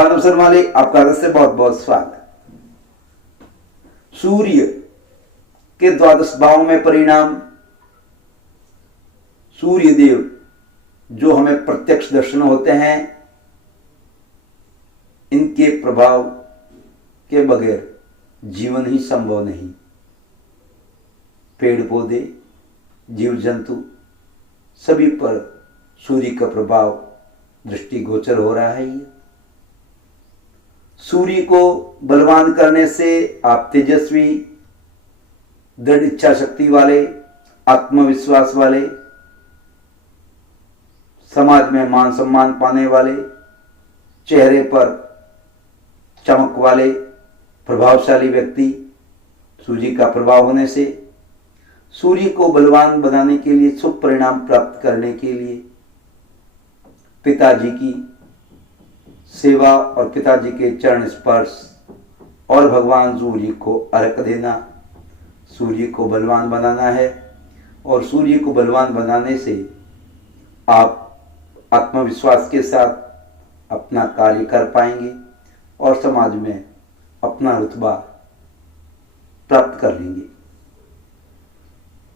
शुभानुसार वाले आपका तरफ से बहुत बहुत स्वागत। सूर्य के द्वादश भाव में परिणाम, सूर्य देव जो हमें प्रत्यक्ष दर्शन होते हैं, इनके प्रभाव के बगैर जीवन ही संभव नहीं। पेड़ पौधे, जीव जंतु सभी पर सूर्य का प्रभाव दृष्टिगोचर हो रहा है। सूर्य को बलवान करने से आप तेजस्वी, दृढ़ इच्छा शक्ति वाले, आत्मविश्वास वाले, समाज में मान सम्मान पाने वाले, चेहरे पर चमक वाले प्रभावशाली व्यक्ति सूर्य का प्रभाव होने से सूर्य को बलवान बनाने के लिए, शुभ परिणाम प्राप्त करने के लिए पिताजी की सेवा और पिताजी के चरण स्पर्श और भगवान सूर्य को अर्घ देना, सूर्य को बलवान बनाना है। और सूर्य को बलवान बनाने से आप आत्मविश्वास के साथ अपना कार्य कर पाएंगे और समाज में अपना रुतबा प्राप्त कर लेंगे।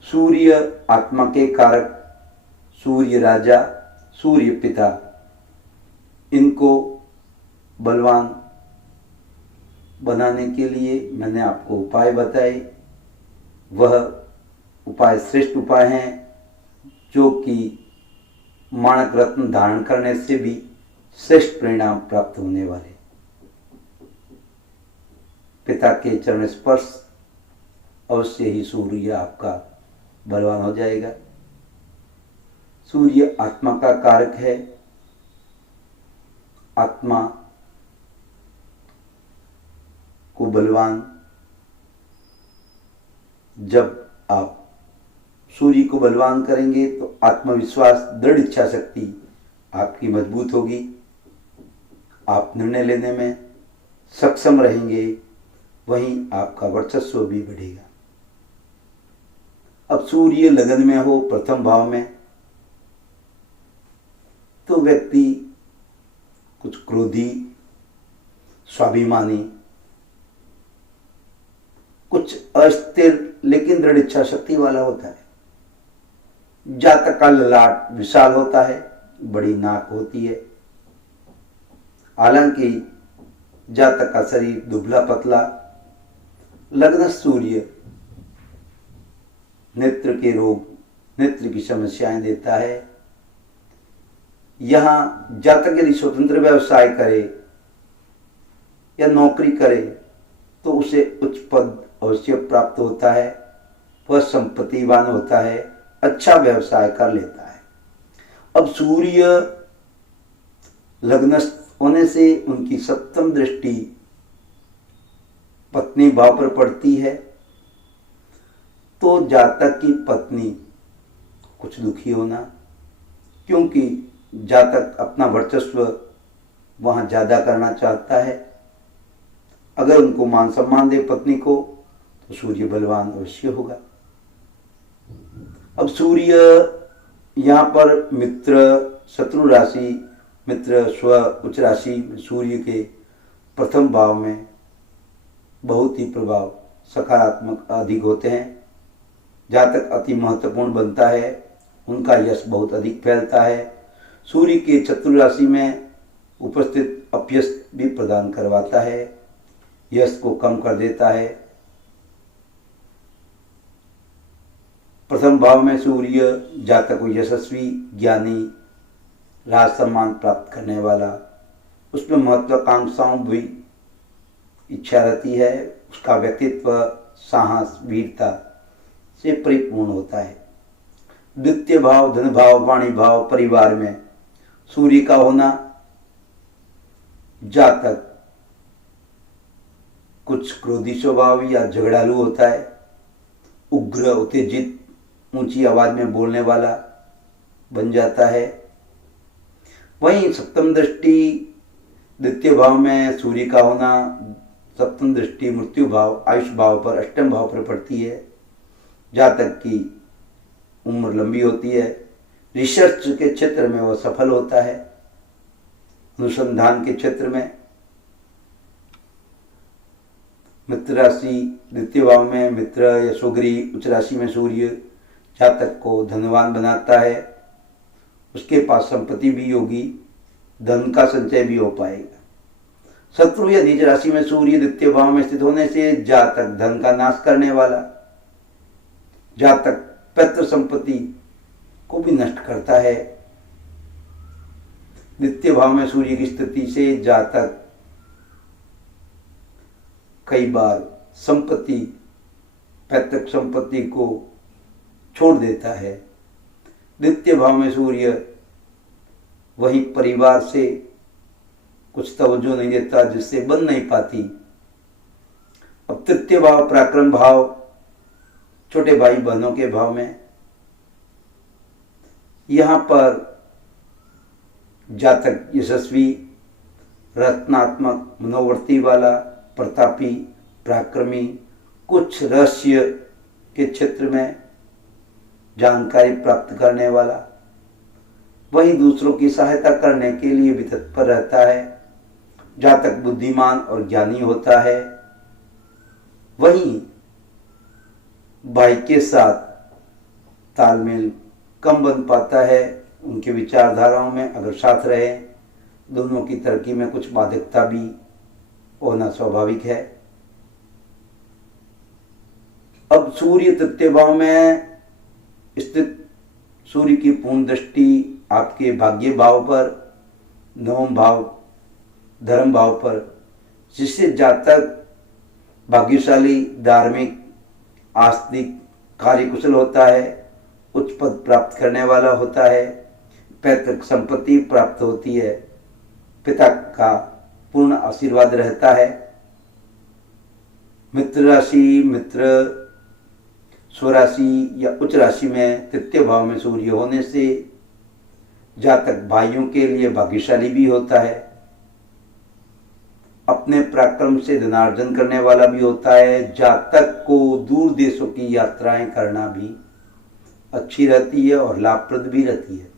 सूर्य आत्मा के कारक, सूर्य राजा, सूर्य पिता, इनको बलवान बनाने के लिए मैंने आपको उपाय बताए। वह उपाय श्रेष्ठ उपाय हैं जो कि माणक रत्न धारण करने से भी श्रेष्ठ परिणाम प्राप्त होने वाले। पिता के चरण स्पर्श अवश्य ही सूर्य आपका बलवान हो जाएगा। सूर्य आत्मा का कारक है। आत्मा को बलवान, जब आप सूर्य को बलवान करेंगे तो आत्मविश्वास, दृढ़ इच्छा शक्ति आपकी मजबूत होगी। आप निर्णय लेने में सक्षम रहेंगे, वहीं आपका वर्चस्व भी बढ़ेगा। अब सूर्य लगन में हो, प्रथम भाव में, तो व्यक्ति कुछ क्रोधी, स्वाभिमानी, कुछ अस्थिर लेकिन दृढ़ इच्छा शक्ति वाला होता है। जातक का ललाट विशाल होता है, बड़ी नाक होती है। हालांकि जातक का शरीर दुबला पतला, लग्न सूर्य नेत्र के रोग, नेत्र की समस्याएं देता है। यहां जातक यदि स्वतंत्र व्यवसाय करे या नौकरी करे तो उसे उच्च पद अवश्य प्राप्त होता है, वह संपत्तिवान होता है, अच्छा व्यवसाय कर लेता है। अब सूर्य लग्नस्थ होने से उनकी सप्तम दृष्टि पत्नी भाव पर पड़ती है, तो जातक की पत्नी कुछ दुखी होना, क्योंकि जातक अपना वर्चस्व वहां ज्यादा करना चाहता है। अगर उनको मान सम्मान दे पत्नी को तो सूर्य बलवान अवश्य होगा। अब सूर्य यहाँ पर मित्र, शत्रु राशि, मित्र स्व उच्च राशि सूर्य के प्रथम भाव में बहुत ही प्रभाव सकारात्मक अधिक होते हैं। जातक अति महत्वपूर्ण बनता है, उनका यश बहुत अधिक फैलता है। सूर्य के चतुर राशि में उपस्थित अपयश भी प्रदान करवाता है, यश को कम कर देता है। प्रथम भाव में सूर्य जातक को यशस्वी, ज्ञानी, राज सम्मान प्राप्त करने वाला, उसमें महत्वाकांक्षाओं भी इच्छा रहती है, उसका व्यक्तित्व साहस, वीरता से परिपूर्ण होता है। द्वितीय भाव, धन भाव, वाणी भाव, परिवार में सूर्य का होना, जातक कुछ क्रोधी स्वभाव या झगड़ालू होता है, उग्र, उत्तेजित, ऊंची आवाज में बोलने वाला बन जाता है। वहीं सप्तम दृष्टि द्वितीय भाव में सूर्य का होना, सप्तम दृष्टि मृत्यु भाव, आयुष भाव पर, अष्टम भाव पर पड़ती है। जातक की उम्र लंबी होती है, रिसर्च के क्षेत्र में वह सफल होता है, अनुसंधान के क्षेत्र में मित्र राशि द्वितीय भाव में मित्र या सुग्री उच्च राशि में सूर्य जातक को धनवान बनाता है। उसके पास संपत्ति भी होगी, धन का संचय भी हो पाएगा। शत्रु या नीच राशि में सूर्य द्वितीय भाव में स्थित होने से जातक धन का नाश करने वाला, जातक पैतृ संपत्ति को भी नष्ट करता है। द्वितीय भाव में सूर्य की स्थिति से जातक कई बार संपत्ति, पैतृक संपत्ति को छोड़ देता है। द्वितीय भाव में सूर्य वही परिवार से कुछ तवज्जो नहीं देता, जिससे बन नहीं पाती। अब तृतीय भाव पराक्रम भाव, छोटे भाई बहनों के भाव में, यहां पर जातक यशस्वी, रत्नात्मक, मनोवर्ती वाला, प्रतापी, पराक्रमी, कुछ रहस्य के क्षेत्र में जानकारी प्राप्त करने वाला, वहीं दूसरों की सहायता करने के लिए भी तत्पर रहता है। जातक बुद्धिमान और ज्ञानी होता है। वहीं भाई के साथ तालमेल कम बन पाता है। उनके विचारधाराओं में अगर साथ रहे, दोनों की तरक्की में कुछ बाध्यता भी होना स्वाभाविक है। अब सूर्य तृतीय भाव में स्थित सूर्य की पूर्ण दृष्टि आपके भाग्य भाव पर, नवम भाव धर्म भाव पर, जिससे जातक भाग्यशाली, धार्मिक, आस्तिक, कार्यकुशल होता है, उच्च पद प्राप्त करने वाला होता है, पैतृक संपत्ति प्राप्त होती है, पिता का पूर्ण आशीर्वाद रहता है। मित्र राशि, मित्र स्वराशि या उच्च राशि में तृतीय भाव में सूर्य होने से जातक भाइयों के लिए भाग्यशाली भी होता है। अपने पराक्रम से धनार्जन करने वाला भी होता है। जातक को दूर देशों की यात्राएं करना भी अच्छी रहती है और लाभप्रद भी रहती है।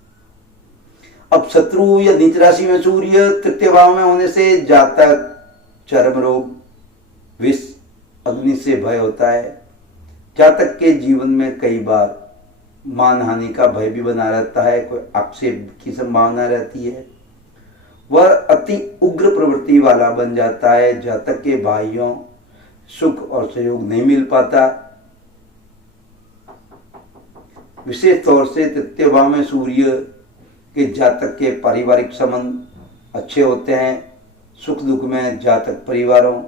अब शत्रु या नीच राशि में सूर्य तृतीय भाव में होने से जातक चर्म रोग, विष, अग्नि से भय होता है। जातक के जीवन में कई बार मानहानि का भय भी बना रहता है, कोई आक्षेप की संभावना रहती है। वह अति उग्र प्रवृत्ति वाला बन जाता है। जातक के भाइयों सुख और सहयोग नहीं मिल पाता। विशेष तौर से तृतीय भाव में सूर्य के जातक के पारिवारिक संबंध अच्छे होते हैं। सुख दुख में जातक परिवारों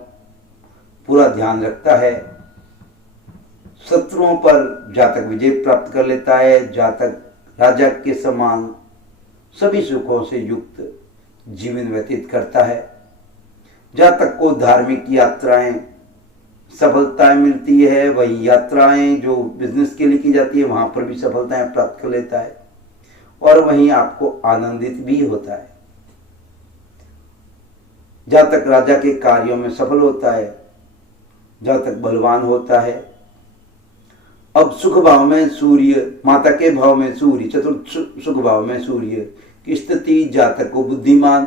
पूरा ध्यान रखता है। शत्रुओं पर जातक विजय प्राप्त कर लेता है। जातक राजा के समान सभी सुखों से युक्त जीवन व्यतीत करता है। जातक को धार्मिक यात्राएं सफलताएं मिलती है। वही यात्राएं जो बिजनेस के लिए की जाती है, वहां पर भी सफलताएं प्राप्त कर लेता है और वहीं आपको आनंदित भी होता है। जातक राजा के कार्यों में सफल होता है। जातक बलवान होता है। अब सुख भाव में सूर्य, माता के भाव में सूर्य, चतुर्थ सुख भाव में सूर्य की स्थिति जातक को बुद्धिमान,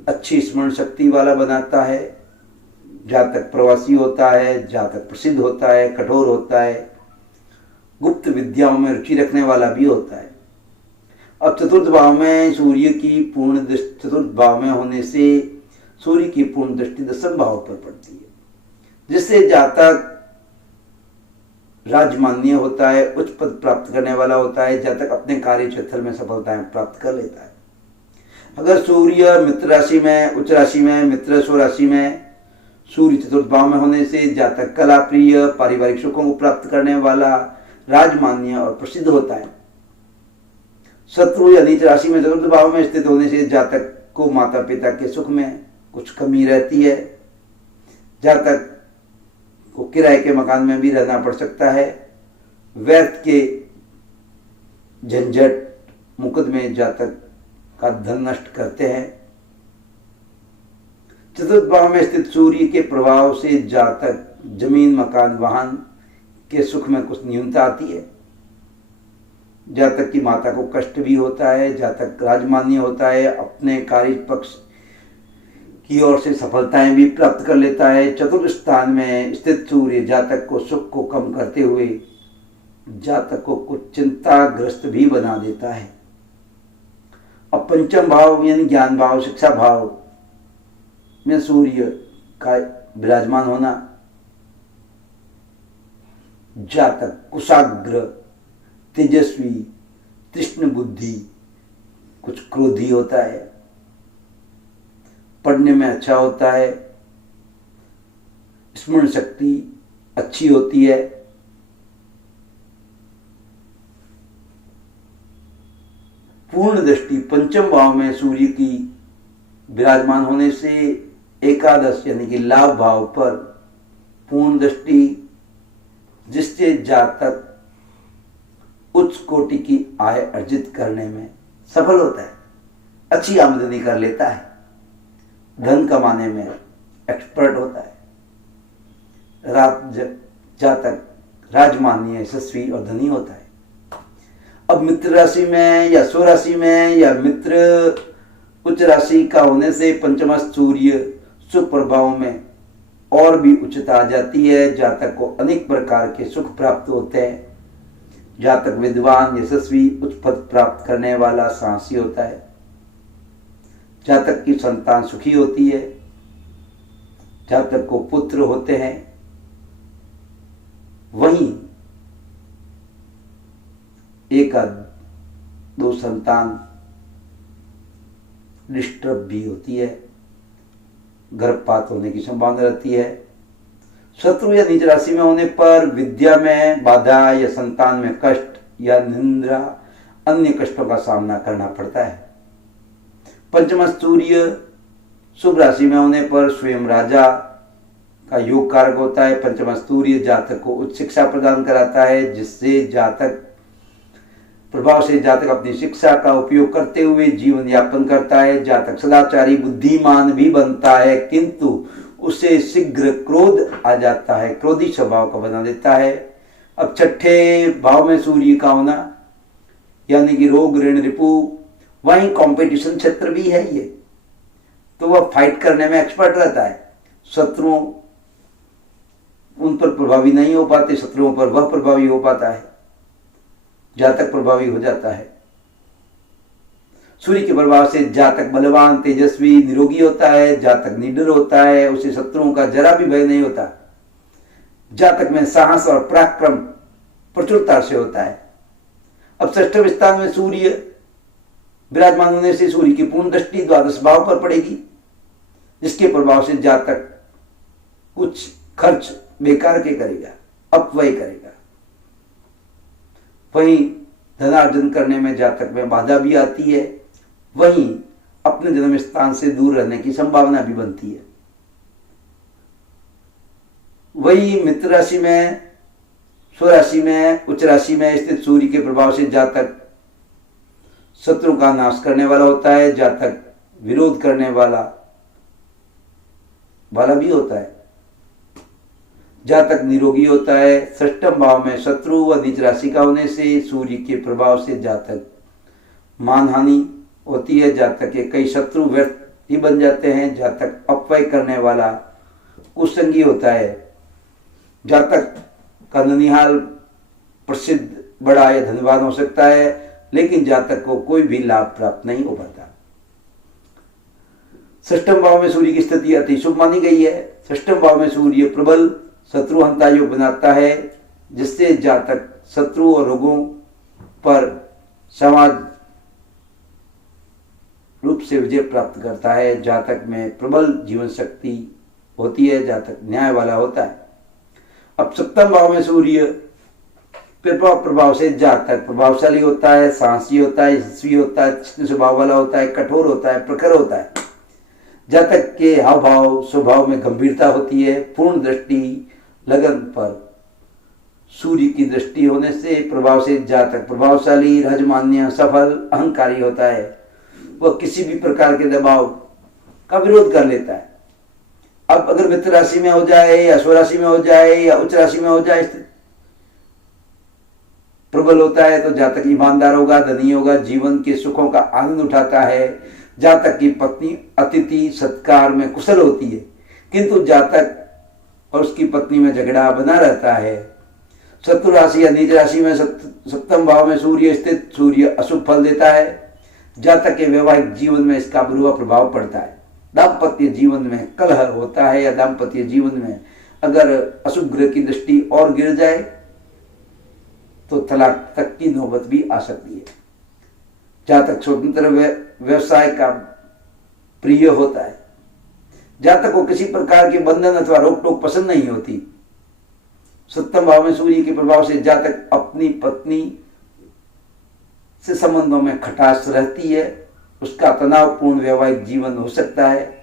अच्छी स्मरण शक्ति वाला बनाता है। जातक प्रवासी होता है। जातक प्रसिद्ध होता है, कठोर होता है, गुप्त विद्याओं में रुचि रखने वाला भी होता है। अब चतुर्थ भाव में सूर्य की पूर्ण दृष्टि, चतुर्थ भाव में होने से सूर्य की पूर्ण दृष्टि दशम भाव पर पड़ती है, जिससे जातक राजमान्य होता है, उच्च पद प्राप्त करने वाला होता है। जातक अपने कार्य क्षेत्र में सफलताएं प्राप्त कर लेता है। अगर सूर्य मित्र राशि में, उच्च राशि में, मित्र स्वराशि में सूर्य चतुर्थ भाव में होने से जातक कला प्रिय, पारिवारिक सुखों को प्राप्त करने वाला, राजमान्य और प्रसिद्ध होता है। शत्रु या नीच राशि में चतुर्थ भाव में स्थित होने से जातक को माता पिता के सुख में कुछ कमी रहती है। जातक को किराए के मकान में भी रहना पड़ सकता है। व्यर्थ के झंझट मुकदमे जातक का धन नष्ट करते हैं। चतुर्थ भाव में स्थित सूर्य के प्रभाव से जातक जमीन, मकान, वाहन के सुख में कुछ न्यूनता आती है। जातक की माता को कष्ट भी होता है। जातक राजमान्य होता है। अपने कार्य पक्ष की ओर से सफलताएं भी प्राप्त कर लेता है। चतुर्थ स्थान में स्थित सूर्य जातक को सुख को कम करते हुए जातक को कुछ चिंताग्रस्त भी बना देता है। अब पंचम भाव यानी ज्ञान भाव, शिक्षा भाव में सूर्य का विराजमान होना जातक कुशाग्र, तेजस्वी, तीक्ष्ण बुद्धि, कुछ क्रोधी होता है, पढ़ने में अच्छा होता है, स्मरण शक्ति अच्छी होती है, पूर्ण दृष्टि पंचम भाव में सूर्य की विराजमान होने से एकादश यानी कि लाभ भाव पर पूर्ण दृष्टि, जिससे जातक उच्च कोटि की आय अर्जित करने में सफल होता है, अच्छी आमदनी कर लेता है, धन कमाने में एक्सपर्ट होता है, जातक राजमान्य, यशस्वी और धनी होता है। अब मित्र राशि में या स्वराशि में या मित्र उच्च राशि का होने से पंचमस्थ सूर्य सुख प्रभाव में और भी उच्चता आ जाती है। जातक को अनेक प्रकार के सुख प्राप्त होते हैं। जातक विद्वान, यशस्वी, उच्च पद प्राप्त करने वाला, साहसी होता है। जातक की संतान सुखी होती है। जातक को पुत्र होते हैं। वहीं एक दो संतान डिस्टर्ब भी होती है, गर्भपात होने की संभावना रहती है। शत्रु या नीच राशि में होने पर विद्या में बाधा या संतान में कष्ट या निंदा, अन्य कष्टों का सामना करना पड़ता है। पंचमस्थ सूर्य शुभ राशि में होने पर स्वयं राजा का योग कारक होता है। पंचमस्थ सूर्य जातक को उच्च शिक्षा प्रदान कराता है, जिससे जातक प्रभाव से जातक अपनी शिक्षा का उपयोग करते हुए जीवन यापन करता है। जातक सदाचारी, बुद्धिमान भी बनता है, किंतु उसे शीघ्र क्रोध आ जाता है, क्रोधी स्वभाव का बना देता है। अब छठे भाव में सूर्य का होना यानी कि रोग, ऋण, रिपु, वहीं कंपटीशन क्षेत्र भी है ये, तो वह फाइट करने में एक्सपर्ट रहता है। शत्रुओं उन पर प्रभावी नहीं हो पाते, शत्रुओं पर वह प्रभावी हो पाता है, जातक प्रभावी हो जाता है। सूर्य के प्रभाव से जातक बलवान, तेजस्वी, निरोगी होता है। जातक निडर होता है, उसे शत्रुओं का जरा भी भय नहीं होता। जातक में साहस और पराक्रम प्रचुरता से होता है। अब षष्ठ स्थान में सूर्य विराजमान होने से सूर्य की पूर्ण दृष्टि द्वादश भाव पर पड़ेगी, जिसके प्रभाव से जातक कुछ खर्च बेकार के करेगा, अपव्यय करेगा। वहीं धनार्जन करने में जातक में बाधा भी आती है। वहीं अपने जन्म स्थान से दूर रहने की संभावना भी बनती है। वही मित्र राशि में, स्वराशि में, उच्च राशि में स्थित सूर्य के प्रभाव से जातक शत्रु का नाश करने वाला होता है। जातक विरोध करने वाला भी होता है। जातक निरोगी होता है। षष्ठम भाव में शत्रु व नीच राशि का होने से सूर्य के प्रभाव से जातक मानहानि होती है। जातक के कई शत्रु व्यर्थ ही बन जाते हैं। जातक अपव्यय करने वाला कुसंगी होता है। जातक का ननिहाल प्रसिद्ध, बड़ा या धनवान हो सकता है, लेकिन जातक को कोई भी लाभ प्राप्त नहीं हो पाता। षष्ठम भाव में सूर्य की स्थिति अति शुभ मानी गई है। षष्ठम भाव में सूर्य प्रबल शत्रुहंता योग बनाता है, जिससे जातक शत्रु और रोगों पर समाज रूप से विजय प्राप्त करता है। जातक में प्रबल जीवन शक्ति होती है। जातक न्याय वाला होता है। अब सप्तम भाव में सूर्य प्रभाव से जातक प्रभावशाली होता है, साहसी होता है, यशस्वी होता है, स्वभाव वाला होता है, कठोर होता है, प्रखर होता है। जातक के हाव भाव, स्वभाव में गंभीरता होती है। पूर्ण दृष्टि, लगन पर सूर्य की दृष्टि होने से प्रभाव से जातक प्रभावशाली, राजमान्य, सफल, अहंकारी होता है। वह किसी भी प्रकार के दबाव का विरोध कर लेता है। अब अगर मित्र राशि में हो जाए या स्वराशि में हो जाए या उच्च राशि में हो जाए, प्रबल होता है तो जातक ईमानदार होगा, धनी होगा, जीवन के सुखों का आनंद उठाता है, जातक की पत्नी अतिथि सत्कार में कुशल होती है, किंतु जातक और उसकी पत्नी में झगड़ा बना रहता है। शत्रु राशि या नीच राशि में सप्तम भाव में सूर्य स्थित, सूर्य अशुभ फल देता है। जातक के वैवाहिक जीवन में इसका बुरा प्रभाव पड़ता है। दाम्पत्य जीवन में कलह होता है या दाम्पत्य जीवन में अगर अशुभ ग्रह की दृष्टि और गिर जाए तो तलाक तक की नौबत भी आ सकती है। जातक स्वतंत्र व्यवसाय का प्रिय होता है। जातक को किसी प्रकार के बंधन अथवा रोक टोक पसंद नहीं होती। सप्तम भाव में सूर्य के प्रभाव से जातक अपनी पत्नी से संबंधों में खटास रहती है। उसका तनावपूर्ण वैवाहिक जीवन हो सकता है।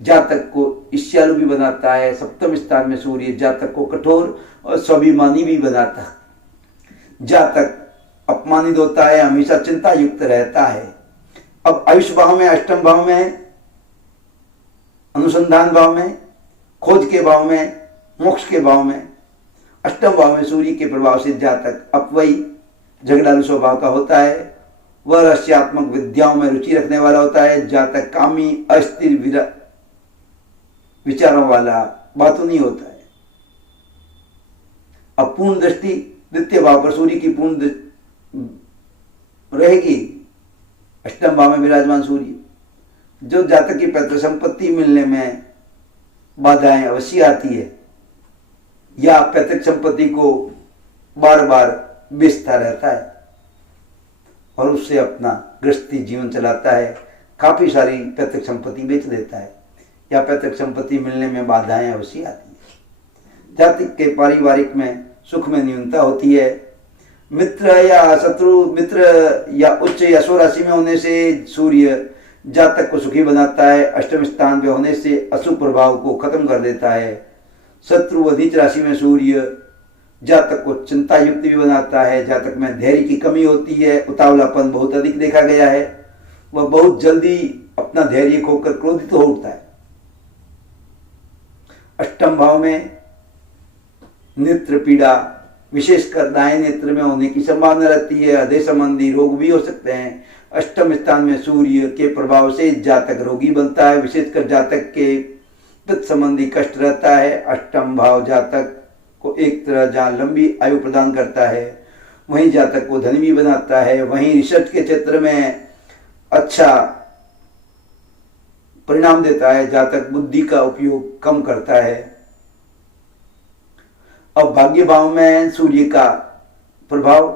जातक को ईर्ष्यालु भी बनाता है। सप्तम स्थान में सूर्य जातक को कठोर और स्वाभिमानी भी बनाता है। जातक अपमानित होता है, हमेशा चिंता युक्त रहता है। अब आयुष भाव में, अष्टम भाव में, अनुसंधान भाव में, खोज के भाव में, मोक्ष के भाव में, अष्टम भाव में सूर्य के प्रभाव से जातक अपवयी झगड़ालू स्वभाव का होता है। वह रहस्यात्मक विद्याओं में रुचि रखने वाला होता है। जातक कामी, अस्थिर विचारों वाला बातूनी होता है। अब पूर्ण दृष्टि द्वितीय भाव पर सूर्य की पूर्ण रहेगी। अष्टम भाव में विराजमान सूर्य जो जातक की पैतृक संपत्ति मिलने में बाधाएं अवश्य आती है या पैतृक संपत्ति को बार बार बेचता रहता है और उससे अपना गृहस्थी जीवन चलाता है। काफी सारी पैतृक संपत्ति बेच देता है या पैतृक संपत्ति मिलने में बाधाएं अवश्य आती है। जातक के पारिवारिक में सुख में न्यूनता होती है। मित्र या शत्रु, मित्र या उच्च या स्व राशि में होने से सूर्य जातक को सुखी बनाता है। अष्टम स्थान पे होने से अशुभ प्रभाव को खत्म कर देता है। शत्रु व नीच राशि में सूर्य जातक को चिंता युक्त भी बनाता है। जातक में धैर्य की कमी होती है। उतावलापन बहुत अधिक देखा गया है। वह बहुत जल्दी अपना धैर्य खोकर क्रोधित हो उठता है। अष्टम भाव में नेत्र पीड़ा, विशेषकर दाएं नेत्र में होने की संभावना रहती है। हृदय संबंधी रोग भी हो सकते हैं। अष्टम स्थान में सूर्य के प्रभाव से जातक रोगी बनता है। विशेषकर जातक के पित्त संबंधी कष्ट रहता है। अष्टम भाव जातक को एक तरह जहाँ लंबी आयु प्रदान करता है, वहीं जातक को धनी भी बनाता है। वहीं रिसर्च के क्षेत्र में अच्छा परिणाम देता है। जातक बुद्धि का उपयोग कम करता है। अब भाग्य भाव में सूर्य का प्रभाव,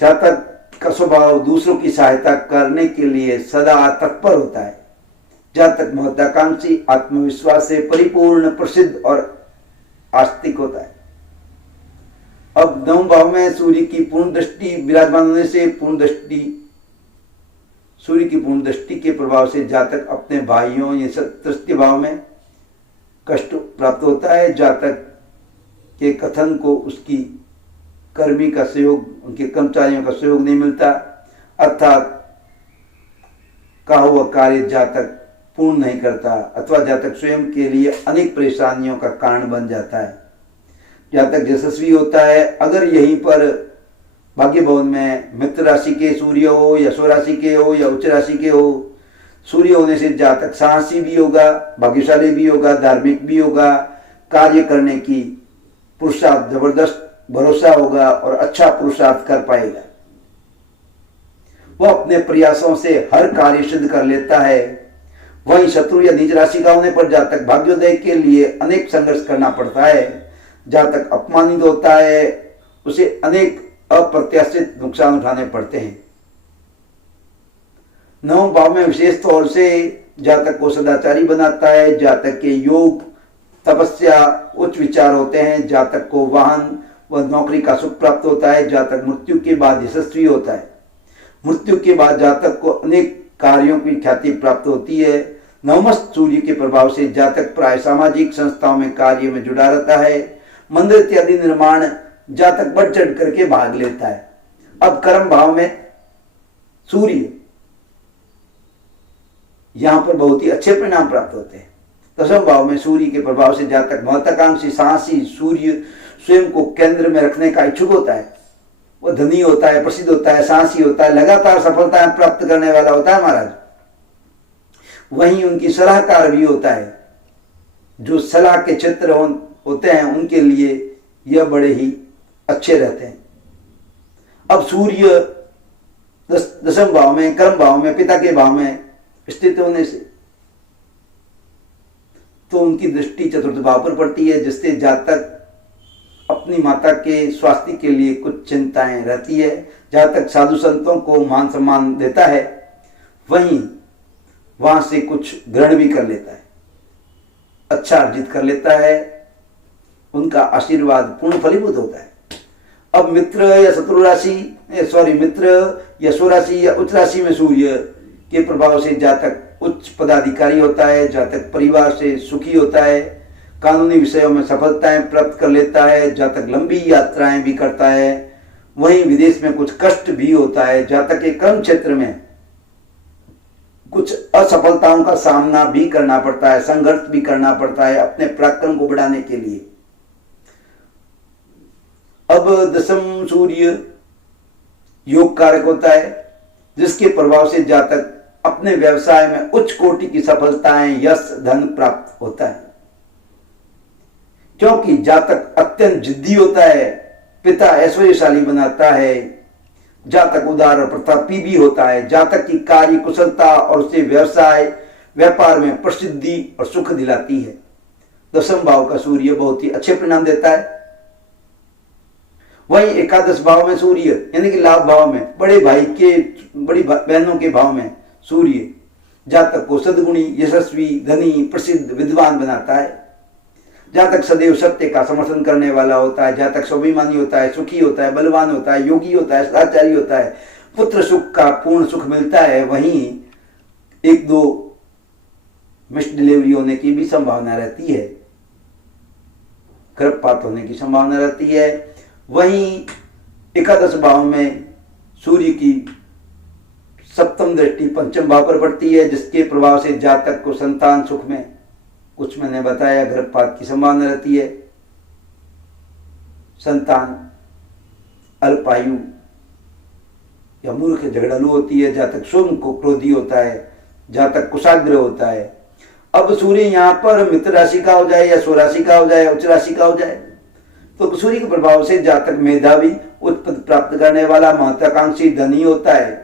जातक का स्वभाव दूसरों की सहायता करने के लिए सदा तत्पर होता है। जातक महत्वाकांक्षी, आत्मविश्वास से परिपूर्ण, प्रसिद्ध और आस्तिक होता है। अब नवम भाव में सूर्य की पूर्ण दृष्टि विराजमान होने से सूर्य की पूर्ण दृष्टि के प्रभाव से जातक अपने भाइयों या तृतीय भाव में कष्ट प्राप्त होता है। जातक के कथन को उसकी कर्मी का सहयोग, उनके कर्मचारियों का सहयोग नहीं मिलता, अर्थात कहा हुआ कार्य जातक पूर्ण नहीं करता अथवा जातक स्वयं के लिए अनेक परेशानियों का कारण बन जाता है। जातक यशस्वी होता है। अगर यहीं पर भाग्य भवन में मित्र राशि के सूर्य हो या स्व राशि के हो या उच्च राशि के हो, सूर्य होने से जातक साहसी भी होगा, भाग्यशाली भी होगा, धार्मिक भी होगा, कार्य करने की पुरुषार्थ जबरदस्त भरोसा होगा और अच्छा पुरुषार्थ कर पाएगा। वह अपने प्रयासों से हर कार्य सिद्ध कर लेता है। वहीं शत्रु या नीच राशि का होने पर जातक भाग्योदय के लिए अनेक संघर्ष करना पड़ता है। जातक अपमानित होता है, उसे अनेक अप्रत्याशित नुकसान उठाने पड़ते हैं। नवम भाव में विशेष तौर से जातक को सदाचारी बनाता है। जातक के योग, तपस्या, उच्च विचार होते हैं। जातक को वाहन व नौकरी का सुख प्राप्त होता है। जातक मृत्यु के बाद यशस्वी होता है। मृत्यु के बाद जातक को अनेक कार्यों की ख्याति प्राप्त होती है। नवमस्थ सूर्य के प्रभाव से जातक प्राय सामाजिक संस्थाओं में कार्य में जुड़ा रहता है। मंदिर इत्यादि निर्माण जातक बढ़ चढ़ करके भाग लेता है। अब कर्म भाव में सूर्य, यहां पर बहुत ही अच्छे परिणाम प्राप्त होते हैं। दसम भाव में सूर्य के प्रभाव से जातक महत्वाकांक्षी, साहसी, सूर्य स्वयं को केंद्र में रखने का इच्छुक होता है। वो धनी होता है, प्रसिद्ध होता है, साहसी होता है, लगातार सफलताएं प्राप्त करने वाला होता है महाराज। वहीं उनकी सलाहकार भी होता है, जो सलाह के क्षेत्र होते हैं उनके लिए यह बड़े ही अच्छे रहते हैं। अब सूर्य दशम भाव में, कर्म भाव में, पिता के भाव में स्थित होने से तो उनकी दृष्टि चतुर्थ भाव पर पड़ती है, जिससे जातक अपनी माता के स्वास्थ्य के लिए कुछ चिंताएं रहती है। जहां तक साधु संतों को मान सम्मान देता है, वहीं वहां से कुछ ग्रहण भी कर लेता है, अच्छा अर्जित कर लेता है, उनका आशीर्वाद पूर्ण फलीभूत होता है। अब मित्र या शत्रु राशि मित्र या स्वराशि या उच्च राशि में सूर्य के प्रभाव से जातक उच्च पदाधिकारी होता है, जातक परिवार से सुखी होता है, कानूनी विषयों में सफलताएं प्राप्त कर लेता है, जातक लंबी यात्राएं भी करता है। वहीं विदेश में कुछ कष्ट भी होता है, जातक के कर्म क्षेत्र में कुछ असफलताओं का सामना भी करना पड़ता है, संघर्ष भी करना पड़ता है अपने पराक्रम को बढ़ाने के लिए। अब दशम सूर्य योग कारक होता है, जिसके प्रभाव से जातक अपने व्यवसाय में उच्च कोटि की सफलताएं, यश, धन प्राप्त होता है। क्योंकि जातक अत्यंत जिद्दी होता है, पिता ऐश्वर्यशाली बनाता है, जातक उदार और प्रतापी भी होता है, जातक की कार्य कुशलता और उससे व्यवसाय व्यापार में प्रसिद्धि और सुख दिलाती है। दशम भाव का सूर्य बहुत ही अच्छे परिणाम देता है। वहीं एकादश भाव में सूर्य यानी कि लाभ भाव में, बड़ी बहनों के भाव में सूर्य जातक को सद्गुणी, यशस्वी, धनी, प्रसिद्ध, विद्वान बनाता है। जातक सदैव सत्य का समर्थन करने वाला होता है, जातक स्वाभिमानी होता है, सुखी होता है, बलवान होता है, योगी होता है, सदाचारी होता है, पुत्र सुख का पूर्ण सुख मिलता है। वहीं एक दो मिस डिलीवरी होने की भी संभावना रहती है, गर्भपात होने की संभावना रहती है। वहीं एकादश भाव में सूर्य की सप्तम दृष्टि पंचम भाव पर पड़ती है, जिसके प्रभाव से जातक को संतान सुख में कुछ मैंने बताया गर्भपात की संभावना रहती है, संतान अल्पायु या मूर्ख झगड़ालू होती है, जातक स्वयं को क्रोधी होता है, जातक कुशाग्र होता है। अब सूर्य यहाँ पर मित्र राशि का हो जाए या स्वराशि का हो जाए, उच्च राशि का हो जाए, तो सूर्य के प्रभाव से जातक मेधावी, उच्च पद प्राप्त करने वाला, महत्वाकांक्षी, धनी होता है।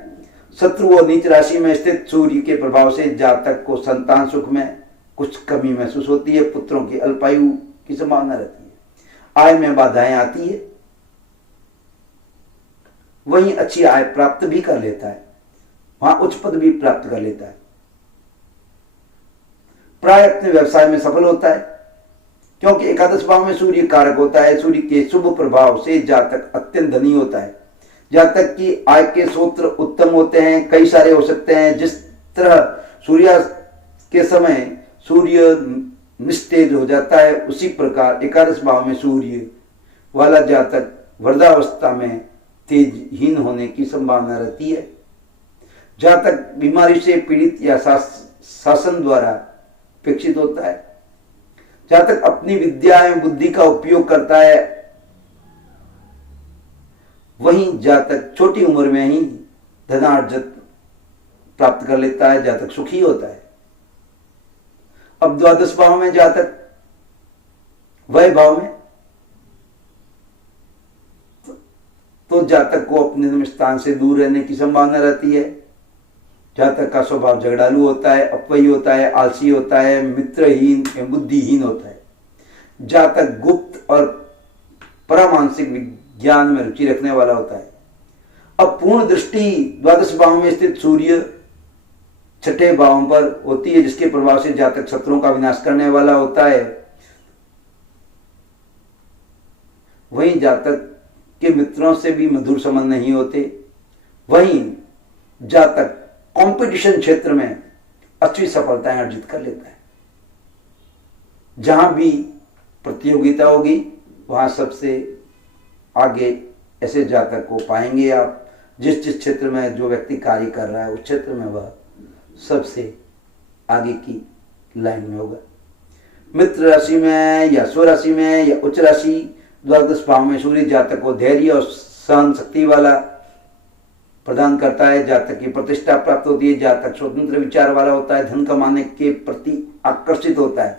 शत्रु और नीच राशि में स्थित सूर्य के प्रभाव से जातक को संतान सुख में कुछ कमी महसूस होती है, पुत्रों की अल्पायु की संभावना रहती है, आय में बाधाएं आती है। वहीं अच्छी आय प्राप्त भी कर लेता है, वहां उच्च पद भी प्राप्त कर लेता है, प्राय अपने व्यवसाय में सफल होता है। क्योंकि एकादश भाव में सूर्य कारक होता है, सूर्य के शुभ प्रभाव से जातक अत्यंत धनी होता है। जातक की आय के स्रोत उत्तम होते हैं, कई सारे हो सकते हैं। जिस तरह सूर्यास्त के समय सूर्य निस्तेज हो जाता है, उसी प्रकार एकादश भाव में सूर्य वाला जातक वृद्धावस्था में तेजहीन होने की संभावना रहती है। जातक बीमारी से पीड़ित या शासन द्वारा अपेक्षित होता है। जातक अपनी विद्या एवं बुद्धि का उपयोग करता है। वहीं जातक छोटी उम्र में ही धनार्जन प्राप्त कर लेता है, जातक सुखी होता है। अब द्वादश भाव में जातक वह भाव में तो जातक को अपने जन्म स्थान से दूर रहने की संभावना रहती है। जातक का स्वभाव झगड़ालू होता है, अपव्ययी होता है, आलसी होता है, मित्रहीन एवं बुद्धिहीन होता है। जातक गुप्त और परामानसिक विज्ञान में रुचि रखने वाला होता है। अब पूर्ण दृष्टि द्वादश भाव में स्थित सूर्य छठे भाव पर होती है, जिसके प्रभाव से जातक शत्रुओं का विनाश करने वाला होता है। वहीं जातक के मित्रों से भी मधुर संबंध नहीं होते। वहीं जातक कंपटीशन क्षेत्र में अच्छी सफलताएं अर्जित कर लेता है। जहां भी प्रतियोगिता होगी वहां सबसे आगे ऐसे जातक को पाएंगे आप। जिस जिस क्षेत्र में जो व्यक्ति कार्य कर रहा है उस क्षेत्र में वह सबसे आगे की लाइन में होगा। मित्र राशि में या स्वराशि में या उच्च राशि द्वादश भाव में सूर्य जातक को धैर्य और सहन शक्ति वाला प्रदान करता है, जातक की प्रतिष्ठा प्राप्त होती है, जातक स्वतंत्र विचार वाला होता है, धन कमाने के प्रति आकर्षित होता है।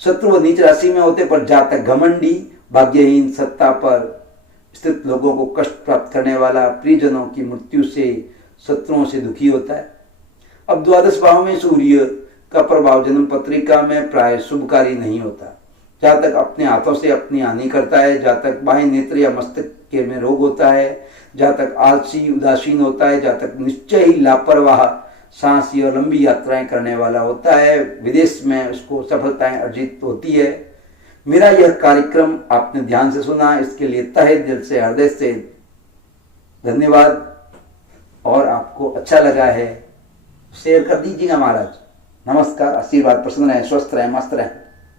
शत्रु व नीच राशि में होते पर जातक घमंडी, भाग्यहीन, सत्ता पर स्थित लोगों को कष्ट प्राप्त करने वाला, प्रियजनों की मृत्यु से, शत्रुओं से दुखी होता है। अब द्वादश भाव में सूर्य का प्रभाव जन्म पत्रिका में प्राय शुभकारी नहीं होता। जातक अपने हाथों से अपनी हानि करता है, जातक बाह्य नेत्र या मस्तिष्क में रोग होता है, जातक आलसी उदासीन होता है, जातक निश्चय ही लापरवाह, साहसी और लंबी यात्राएं करने वाला होता है, विदेश में उसको सफलताएं अर्जित होती है। मेरा यह कार्यक्रम आपने ध्यान से सुना, इसके लिए तहे दिल से, हृदय से धन्यवाद। और आपको अच्छा लगा है शेयर कर दीजिएगा महाराज। नमस्कार, आशीर्वाद, प्रसन्न रहें, स्वस्थ रहें, मस्त रहें।